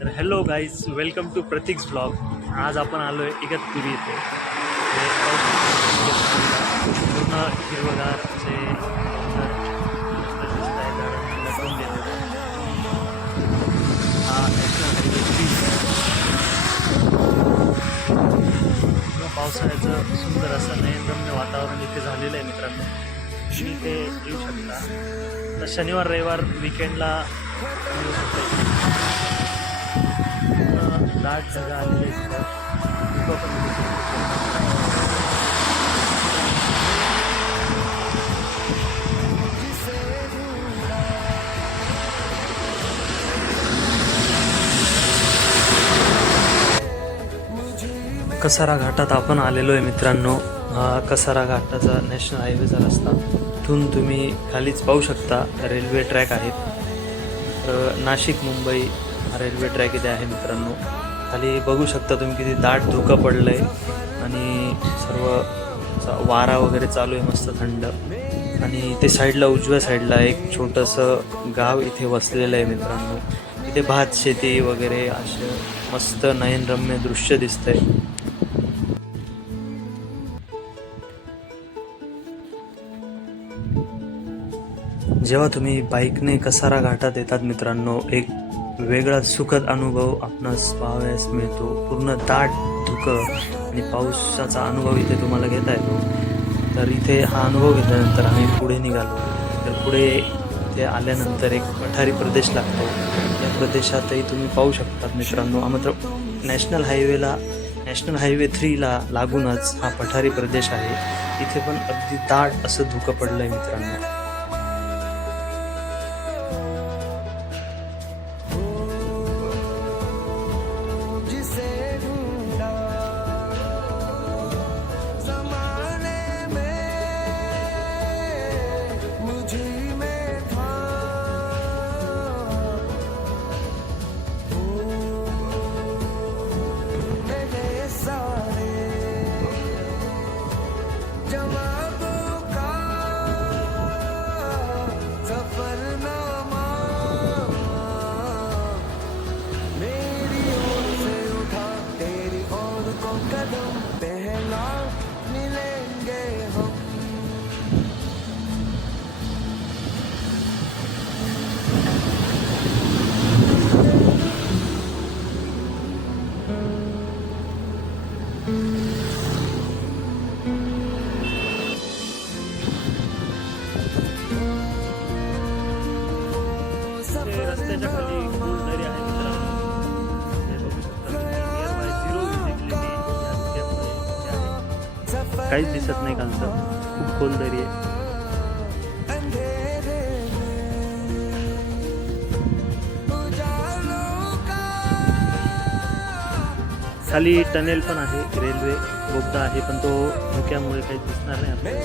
तर hello guys, welcome to Prateek's blog. आज आपण आलो आहे इगतपुरी इथे. पूर्ण हिरवगार असे डोंगर दिसत आहे, झाडांनी लटून गेलेले. हा नॅशनल हायवे 3 पावसाळ्याचं सुंदर असं नयनरम्य वातावरण इथे झालेलं आहे मित्रांनो. तुम्ही इथे येऊ शकता. तर शनिवार रविवार विकेंडला येऊ शकता. दाट ढगा आलेले कसारा घाटात आपण आलेलो आहे मित्रांनो. हा कसारा घाटाचा नॅशनल हायवेचा रस्ता. इथून तुम्ही खालीच पाहू शकता रेल्वे ट्रॅक आहेत. नाशिक मुंबई हा रेल्वे ट्रॅक इथे आहे मित्रांनो. खाली बघू शकता तुम्ही किती दाट धुकं पडलं आहे आणि सर्व वारा वगैरे चालू आहे मस्त थंड. आणि ते साईडला उजव्या साईडला एक छोटंसं गाव इथे वसलेलं आहे मित्रांनो. इथे भात शेती वगैरे असे मस्त नयनरम्य दृश्य दिसतंय. जेव्हा तुम्ही बाईकने कसारा घाटात येतात मित्रांनो, एक वेगळा सुखद अनुभव आपणास पाहावयास मिळतो. पूर्ण दाट धुकं आणि पावसाचा अनुभव इथे तुम्हाला घेता येतो. तर इथे हा अनुभव घेतल्यानंतर आम्ही पुढे निघालो. तर पुढे इथे आल्यानंतर एक पठारी प्रदेश लागतो. या प्रदेशातही तुम्ही पाहू शकतात मित्रांनो. मात्र नॅशनल हायवे 3ला लागूनच हा पठारी प्रदेश आहे. इथे पण अगदी दाट असं धुकं पडलं आहे मित्रांनो. रस्त्याच्या खाली गोलदरी आहे मित्रांनो. हे बघू शकता तुम्ही. झिरो व्हिजिबिलिटी या धुक्यामुळे आहे. काहीच दिसत नाही खालचं. खूप खोलदरी आहे. खाली टनेल पण आहे, रेल्वे बोगदा आहे, पण तो धुक्यामुळे काही दिसणार नाही आपल्याला.